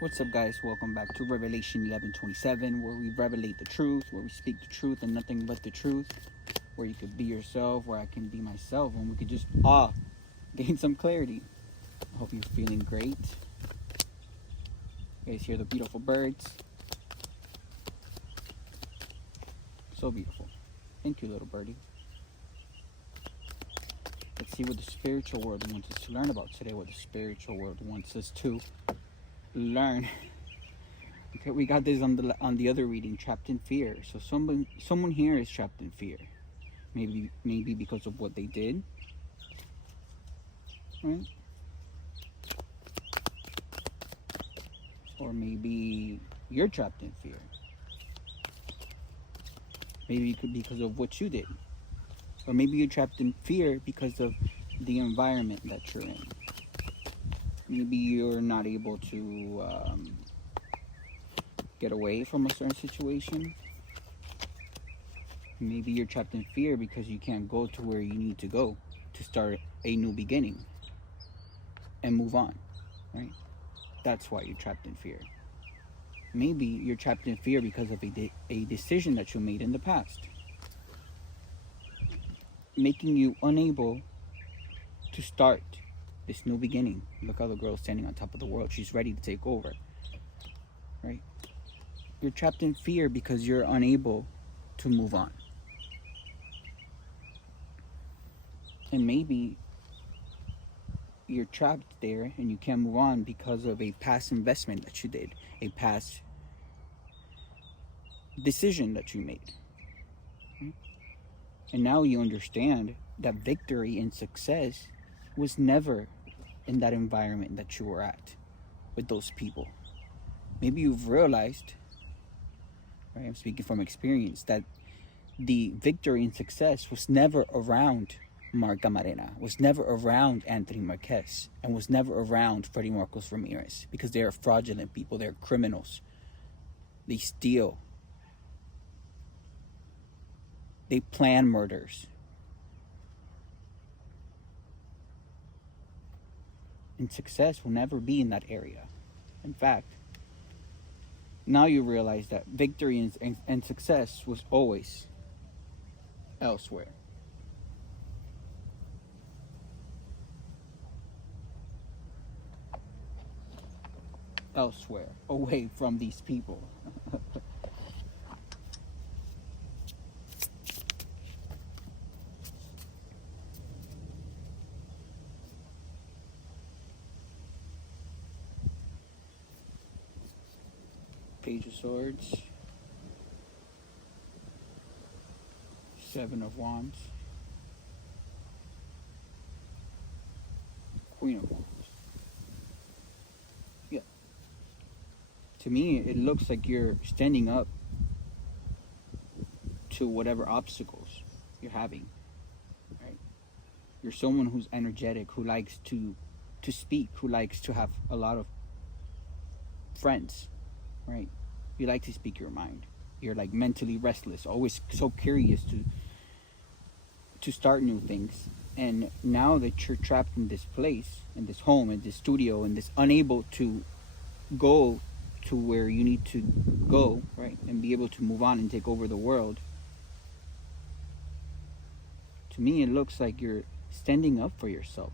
What's up, guys? Welcome back to Revelation 11:27, where we revelate the truth, where we speak the truth and nothing but the truth, where you could be yourself, where I can be myself, and we could just gain some clarity. I hope you're feeling great. You guys hear the beautiful birds? So beautiful. Thank you, little birdie. Let's see what the spiritual world wants us to learn about today. What the spiritual world wants us to learn. Okay, we got this on the other reading, trapped in fear. So someone here is trapped in fear. Maybe because of what they did, right? Or maybe you're trapped in fear. Maybe it could be because of what you did. Or maybe you're trapped in fear because of the environment that you're in. Maybe you're not able to get away from a certain situation. Maybe you're trapped in fear because you can't go to where you need to go to start a new beginning and move on, right? That's why you're trapped in fear. Maybe you're trapped in fear because of a decision that you made in the past, making you unable to start this new beginning. Look how the girl's standing on top of the world. She's ready to take over, right? You're trapped in fear because you're unable to move on. And maybe you're trapped there and you can't move on because of a past investment that you did, a past decision that you made. And now you understand that victory and success was never in that environment that you were at with those people. Maybe you've realized, right, I'm speaking from experience, that the victory and success was never around Mark Camarena, was never around Anthony Marquez, and was never around Freddie Marcos Ramirez, because they are fraudulent people, they're criminals. They steal. They plan murders. And success will never be in that area. In fact, now you realize that victory and success was always elsewhere. Elsewhere, away from these people. Page of Swords, Seven of Wands, Queen of Wands. Yeah. To me, it looks like you're standing up to whatever obstacles you're having, right? You're someone who's energetic, who likes to speak, who likes to have a lot of friends, right? You like to speak your mind. You're like mentally restless, always so curious to start new things. And now that you're trapped in this place, in this home, in this studio, in this unable to go to where you need to go, right, and be able to move on and take over the world, to me it looks like you're standing up for yourself.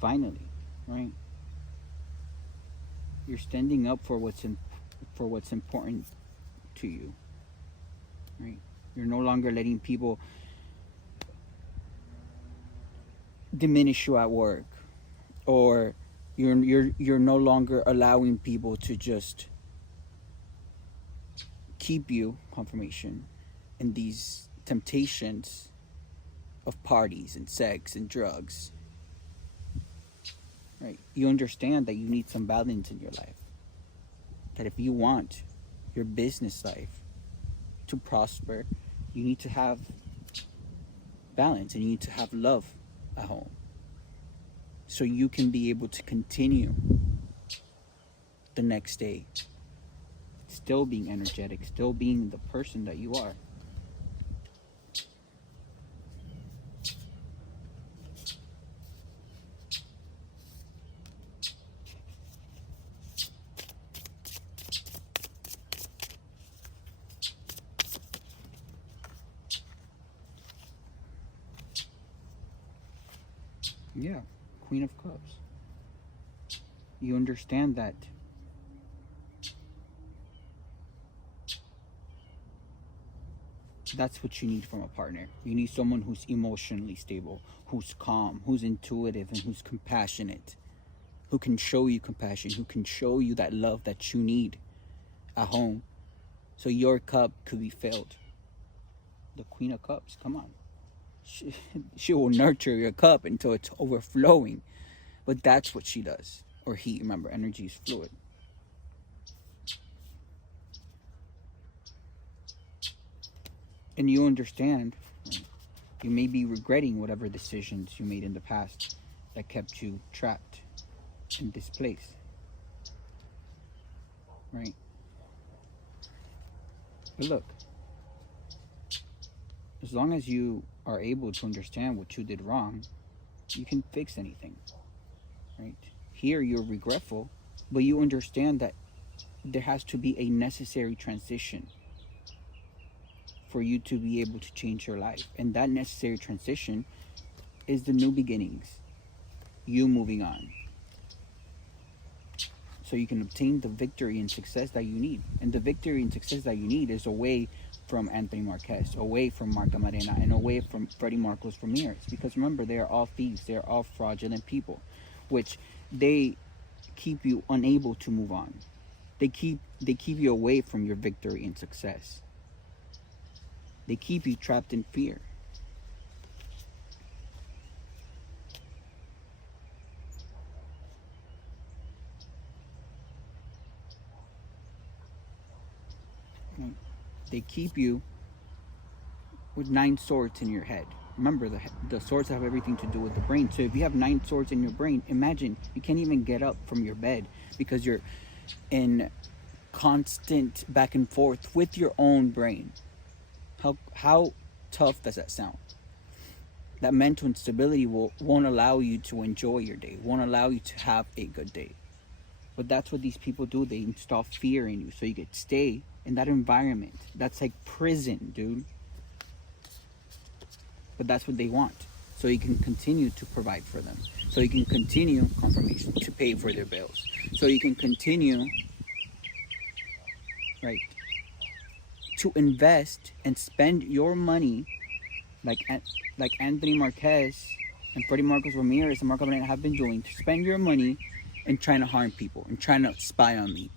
Finally, right? You're standing up for what's important to you, right? You're no longer letting people diminish you at work, or you're no longer allowing people to just keep you, confirmation, in these temptations of parties and sex and drugs, right? You understand that you need some balance in your life, that if you want your business life to prosper, you need to have balance and you need to have love at home, so you can be able to continue the next day still being energetic, still being the person that you are. Yeah, Queen of Cups. You understand that that's what you need from a partner. You need someone who's emotionally stable, who's calm, who's intuitive, and who's compassionate, who can show you compassion, who can show you that love that you need at home so your cup could be filled. The Queen of Cups, come on. She will nurture your cup until it's overflowing. But that's what she does. Or he, remember, energy is fluid. And you understand, right? You may be regretting whatever decisions you made in the past that kept you trapped in this place. Right? But look, as long as you are able to understand what you did wrong, you can fix anything. Right? Here you're regretful, but you understand that there has to be a necessary transition for you to be able to change your life. And that necessary transition is the new beginnings. You moving on. So you can obtain the victory and success that you need. And the victory and success that you need is away from Anthony Marquez, away from Mark Camarena, and away from Freddie Marcos Ramirez. Because remember, they are all thieves. They are all fraudulent people, which they keep you unable to move on. They keep you away from your victory and success. They keep you trapped in fear. They keep you with 9 swords in your head. Remember, the swords have everything to do with the brain. So if you have 9 swords in your brain, imagine you can't even get up from your bed because you're in constant back and forth with your own brain. How tough does that sound? That mental instability won't allow you to enjoy your day, won't allow you to have a good day. But that's what these people do. They install fear in you so you could stay in that environment. That's like prison, dude. But that's what they want. So you can continue to provide for them. So you can continue, confirmation, to pay for their bills. So you can continue, right, to invest and spend your money like Anthony Marquez and Freddie Marcos Ramirez and Marco Moreno have been doing, to spend your money and trying to harm people and trying to spy on me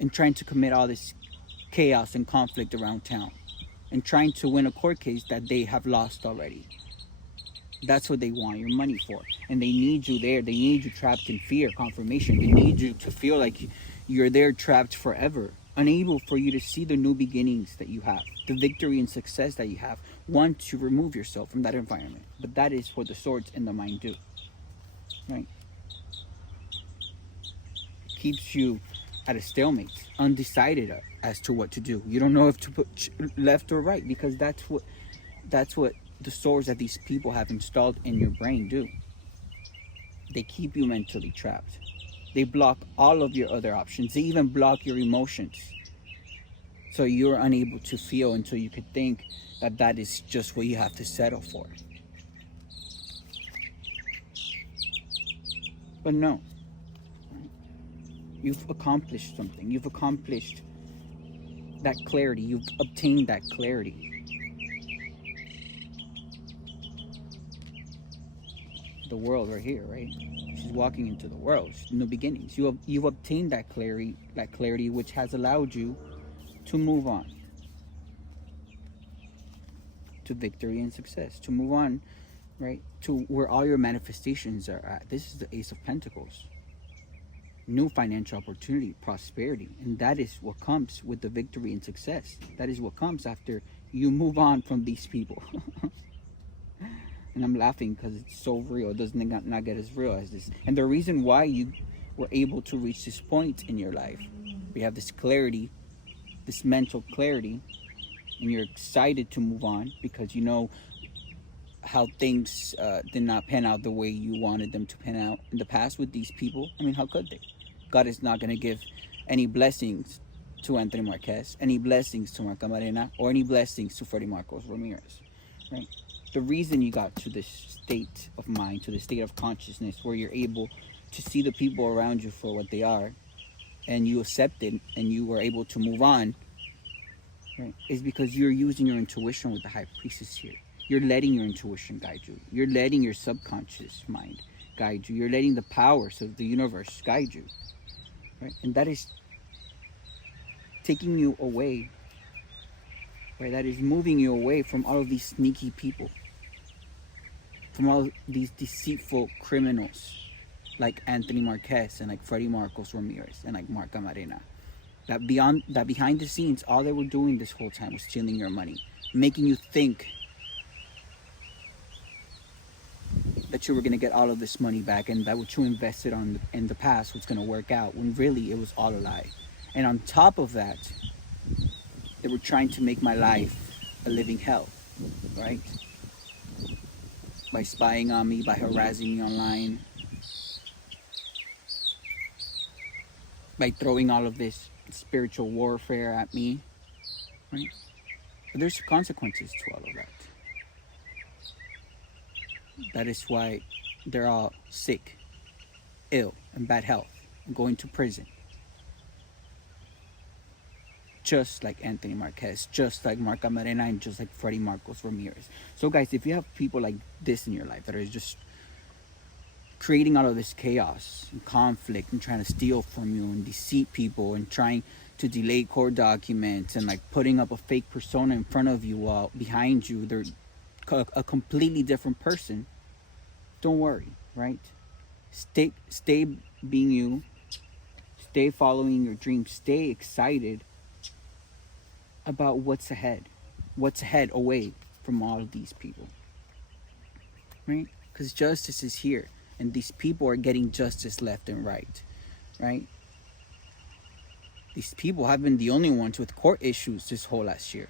and trying to commit all this chaos and conflict around town and trying to win a court case that they have lost already. That's what they want your money for. And they need you there. They need you trapped in fear, confirmation. They need you to feel like you're there trapped forever, unable for you to see the new beginnings that you have, the victory and success that you have once you remove yourself from that environment. But that is what the swords and the mind do, right? It keeps you at a stalemate, undecided as to what to do. You don't know if to put left or right, because that's what the swords that these people have installed in your brain do. They keep you mentally trapped. They block all of your other options. They even block your emotions. So you're unable to feel until you could think that that is just what you have to settle for. But no. You've accomplished something. You've accomplished that clarity. You've obtained that clarity. The world right here, right? She's walking into the world, new beginnings. You've obtained that clarity which has allowed you to move on to victory and success, to move on, right, to where all your manifestations are at. This is the Ace of Pentacles. New financial opportunity, prosperity, and that is what comes with the victory and success. That is what comes after you move on from these people. And I'm laughing because it's so real. It does not get as real as this. And the reason why you were able to reach this point in your life, we have this clarity, this mental clarity, and you're excited to move on because you know how things did not pan out the way you wanted them to pan out in the past with these people. I mean, how could they? God is not going to give any blessings to Anthony Marquez, any blessings to Marca Marena, or any blessings to Freddie Marcos Ramirez, right? The reason you got to this state of mind, to the state of consciousness where you're able to see the people around you for what they are, and you accept it, and you were able to move on, right, is because you're using your intuition with the high priestess here. You're letting your intuition guide you. You're letting your subconscious mind guide you. You're letting the powers of the universe guide you, right? And that is taking you away, right? That is moving you away from all of these sneaky people, from all these deceitful criminals like Anthony Marquez and like Freddie Marcos Ramirez and like Mark Camarena. That behind the scenes, all they were doing this whole time was stealing your money, making you think that you were going to get all of this money back, and that what you invested on in the past was going to work out, when really it was all a lie. And on top of that, they were trying to make my life a living hell, right? By spying on me, by harassing me online, by throwing all of this spiritual warfare at me, right? But there's consequences to all of that. That is why they're all sick, ill, and bad health, and going to prison. Just like Anthony Marquez, just like Mark Camarena, and just like Freddie Marcos Ramirez. So guys, if you have people like this in your life that are just creating all of this chaos and conflict and trying to steal from you and deceive people and trying to delay court documents and like putting up a fake persona in front of you while behind you they're a completely different person, don't worry, right? Stay being you, stay following your dreams, stay excited about what's ahead away from all of these people, right? Because justice is here, and these people are getting justice left and right. These people have been the only ones with court issues this whole last year,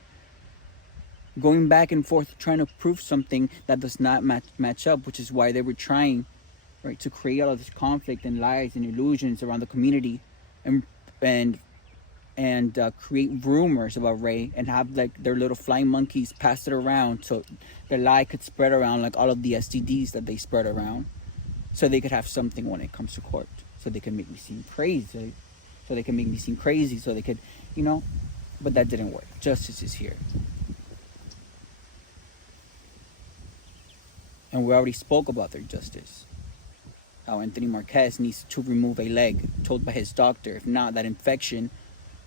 going back and forth trying to prove something that does not match up, which is why they were trying, right, to create all of this conflict and lies and illusions around the community, and create rumors about Ray, and have like their little flying monkeys pass it around so the lie could spread around like all of the STDs that they spread around, so they could have something when it comes to court, so they can make me seem crazy, so they could, but that didn't work. Justice is here. And we already spoke about their justice. How Anthony Marquez needs to remove a leg, told by his doctor. If not, that infection,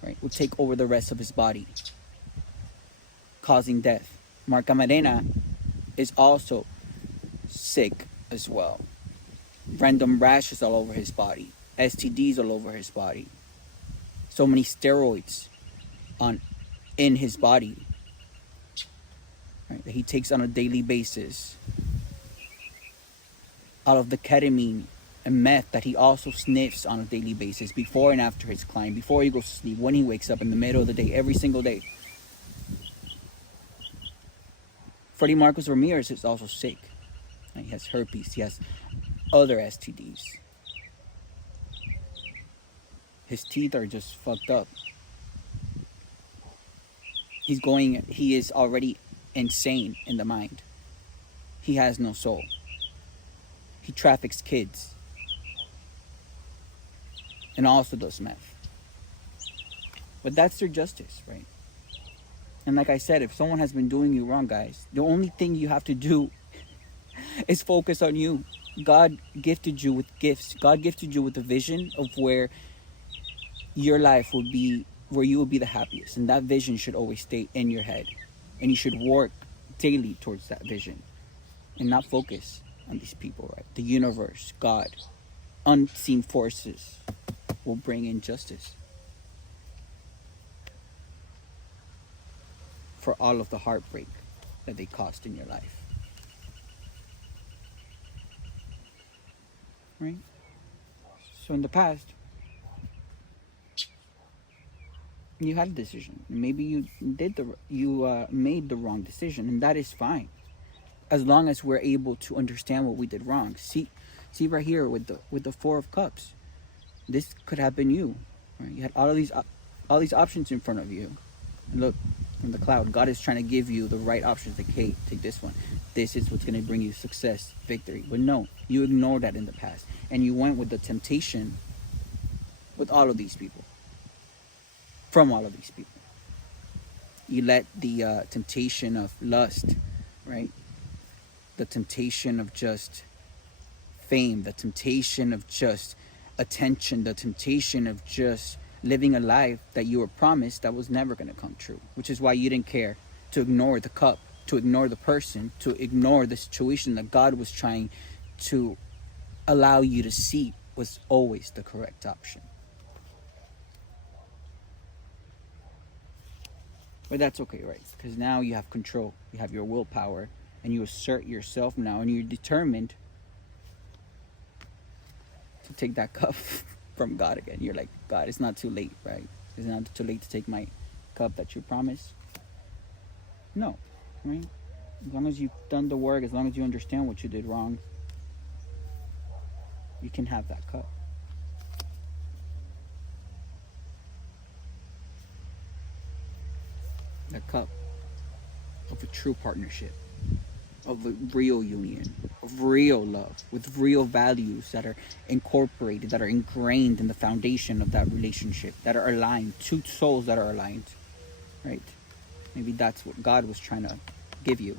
right, will take over the rest of his body, causing death. Mark Camarena is also sick as well. Random rashes all over his body, STDs all over his body, so many steroids in his body, right, that he takes on a daily basis. All of the ketamine and meth that he also sniffs on a daily basis, before and after his climb, before he goes to sleep, when he wakes up, in the middle of the day, every single day. Freddie Marcos Ramirez is also sick. He has herpes. He has other STDs. His teeth are just fucked up. He is already insane in the mind. He has no soul. He traffics kids. And also does meth. But that's their justice, right? And like I said, if someone has been doing you wrong, guys, the only thing you have to do is focus on you. God gifted you with gifts. God gifted you with a vision of where your life will be, where you will be the happiest. And that vision should always stay in your head. And you should work daily towards that vision. And not focus on these people, right? The universe, God, unseen forces will bring in justice for all of the heartbreak that they caused in your life. Right? So in the past, you had a decision. Maybe you made the wrong decision, and that is fine, as long as we're able to understand what we did wrong. See right here with the Four of Cups. This could have been you. Right? You had all these options in front of you, and look, from the cloud. God is trying to give you the right options. Like, hey, take this one. This is what's going to bring you success, victory. But no, you ignored that in the past. And you went with the temptation with all of these people. From all of these people. You let the temptation of lust, right? The temptation of just fame, the temptation of just attention, the temptation of just living a life that you were promised that was never going to come true, which is why you didn't care to ignore the cup, to ignore the person, to ignore the situation that God was trying to allow you to see was always the correct option. But that's okay, right? Because now you have control, you have your willpower, and you assert yourself now, and you're determined to take that cup from God again. You're like, God, it's not too late, right? It's not too late to take my cup that you promised. No, right? As long as you've done the work, as long as you understand what you did wrong, you can have that cup. That cup of a true partnership, of a real union, of real love, with real values that are incorporated, that are ingrained in the foundation of that relationship, that are aligned, two souls that are aligned, right? Maybe that's what God was trying to give you.